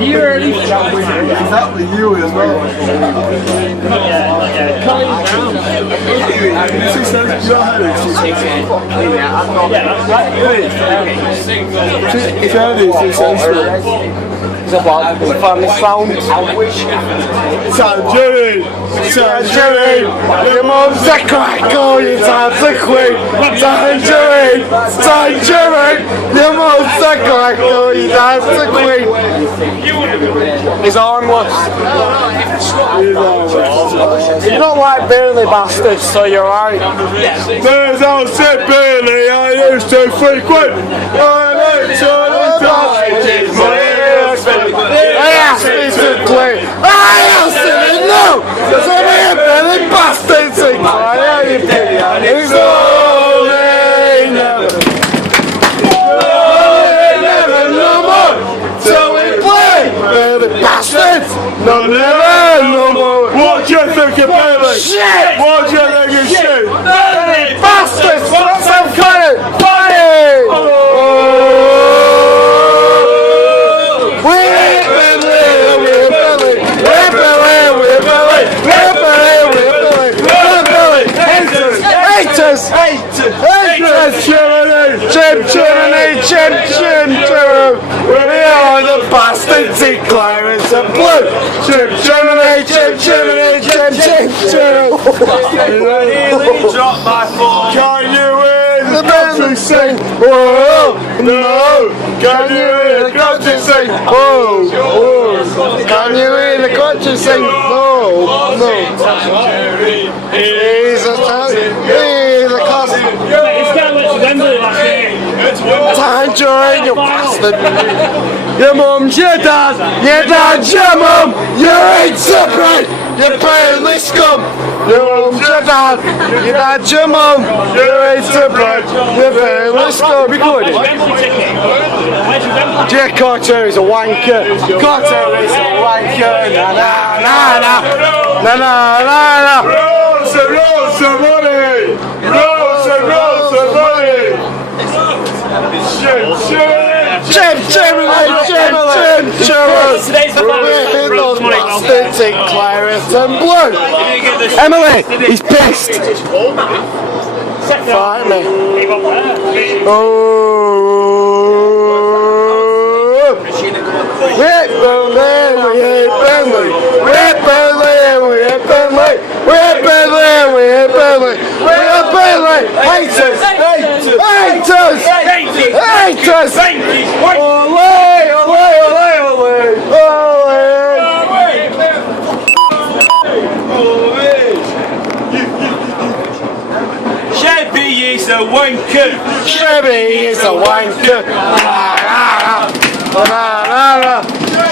You already Exactly, you as well. It's a blackpool family sound. Tangerine! Tangerine! Your mum's a crackle, you dance a queen. Tangerine! Tangerine! Your mum's a crackle, you dance a queen. He's harmless. You don't like Burley bastards, so you're right. There's old Sid Bailey I used to frequent. I asked me to play. I asked him no! Because I'm here, Burley bastards! It's only never no more! So we play! Burley bastards! No, never no more! What do you think of Bailey? Shit! What do you think of shit? Bastards! What's up, Connor? Funny! We are the bastards in Clarence and Blue. Chim chimney, chim chimney, chim chim chim. Drop my phone. Can you hear The Bentley sing? Oh no! Can you hear the country sing? Oh oh! Can you hear the country sing? No no. He's a cousin. Tangerine, you bastard! Your mum's your dad's your mum! You're ain't separate! You're paying scum! Your mum's your dad's your mum! You're ain't separate! You're paying scum! Recording? Jack Carter is a wanker! Carter is a wanker! Na na na na! Na na na na! Rolls and rolls of money! Rolls and rolls of money! Shit, shit! Jim, those bastards in Clarence and Blue. Emily, he's pissed. Fight me. Oh. We're Burnley. Haters. Chevy is a wanker! Chevy is a wanker.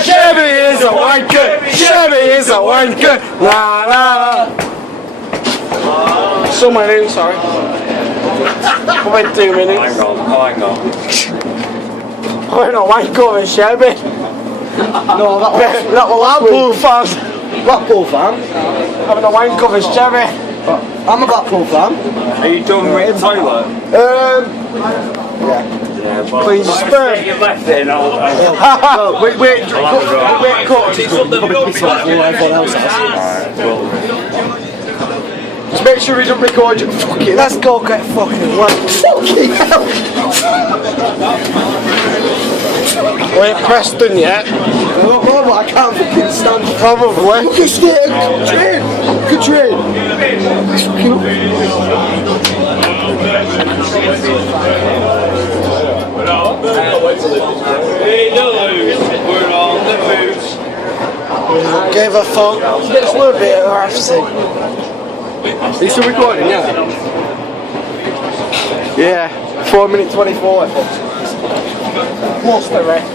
Chevy is a wanker. Chevy is a wanker. La la la. So my name, sorry. Wait 2 minutes. Hang on. I'm a wanker with Chevy. No, that was Blackpool fan. Blackpool fan? I'm a wanker with Chevy. I'm a Blackpool fan. Are you done with the toilet? Yeah. Please spare. You left it in all Wait, coach. Just make sure he doesn't record you. Fuck it, let's go get fucking one. Fucking hell. We ain't Preston yet. I don't know, but I can't fucking stand. Probably. Look at it, good train. It's fucking We're on the move. Give a fuck. It's a little bit of everything. Are you still recording? Yeah, 4 minutes 24. Plus the rest.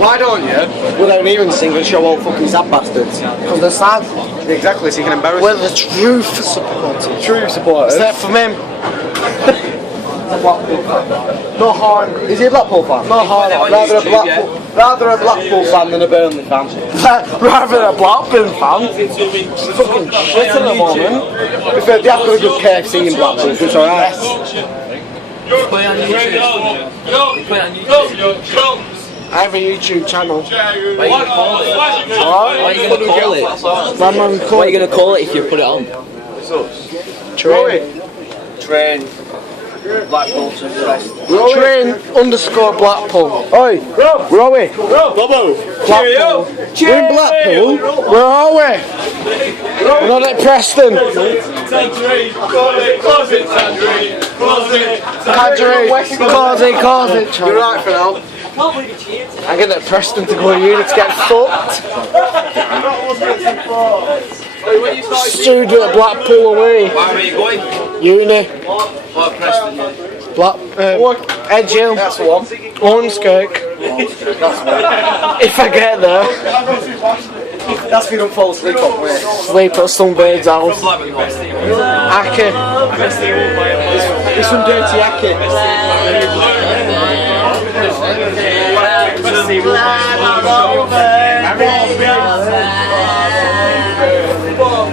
Why don't you? We don't even sing and show all fucking sad bastards. Because they're sad. Exactly, so you can embarrass We're the true supporters. true supporters. Except from him. No harm. Is he a Blackpool fan? No harm. Rather a Blackpool fan than a Burnley fan. Rather a Blackburn fan. Fucking shit at the moment. If they have got a good KFC in Blackpool, it's alright. Play on YouTube. I have a YouTube channel. What are you going to call it? What? What are you going to call it? What What are you going to call it if you put it on? Train. Blackpool to Preston. Train _Blackpool. Oi, Rowie. Blackpool. We're in Blackpool. Where are we? We're not at Preston. Tangerine, close it, Tangerine, close it. Cause it. You're right for now. I'm getting at Preston to go to uni to get fucked. Student at Blackpool away. Where are you going? Uni. What, Preston? Edge Hill. That's the one. Ornskirk. If I get there. That's me don't fall asleep on way. Sleep at Sunbird's house. Aki. There's some dirty Aki.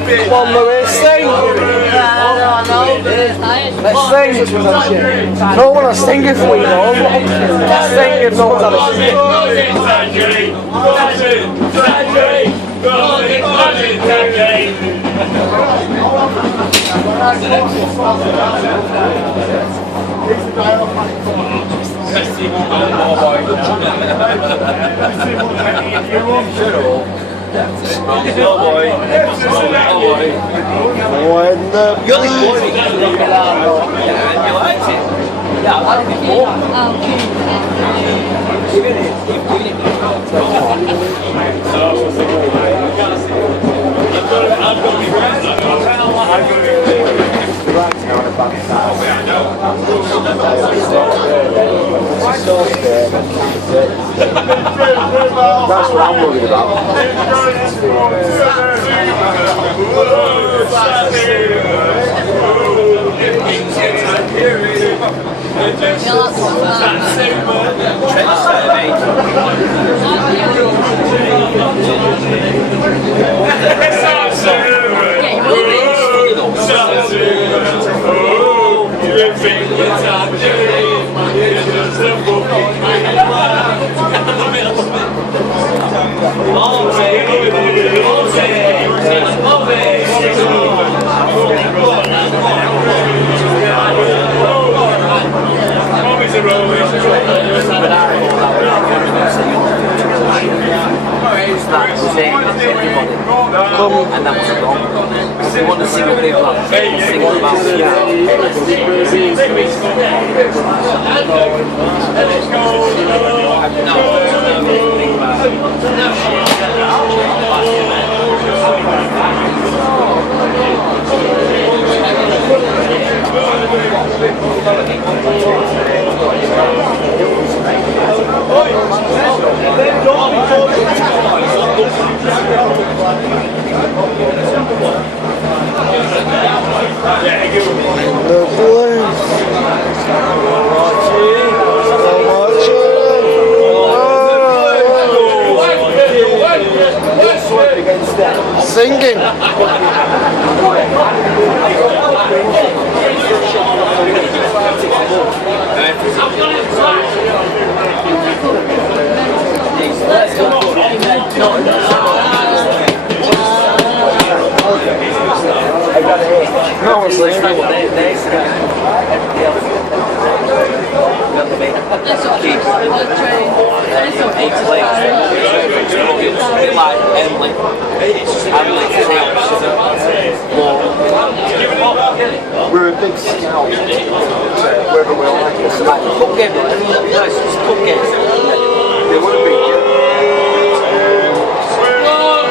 Come on, Louis, sing! Let's sing! No one will sing if we know. Let's sing if no one's had a when the that's what I'm worried and that was wrong. We want to sing a bit of sing about singing. No one's listening. We're a big scout. Wherever we are. It's like a cup game. No, it's just a cup game. They want to be good. You know what?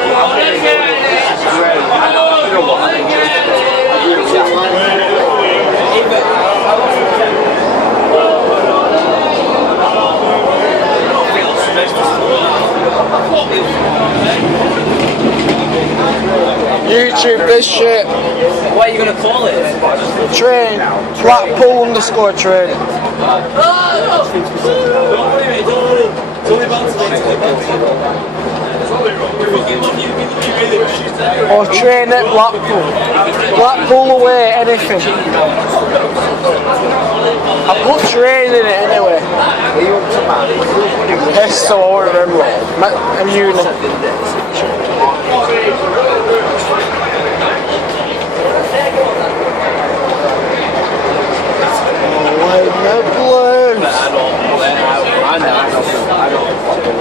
YouTube this shit. What are you going to call it? Train. Blackpool _train. or train at Blackpool. Blackpool away, anything. I put train in it anyway. Are you up to man? Yes, so I remember. I'm uni. When the blues. I don't.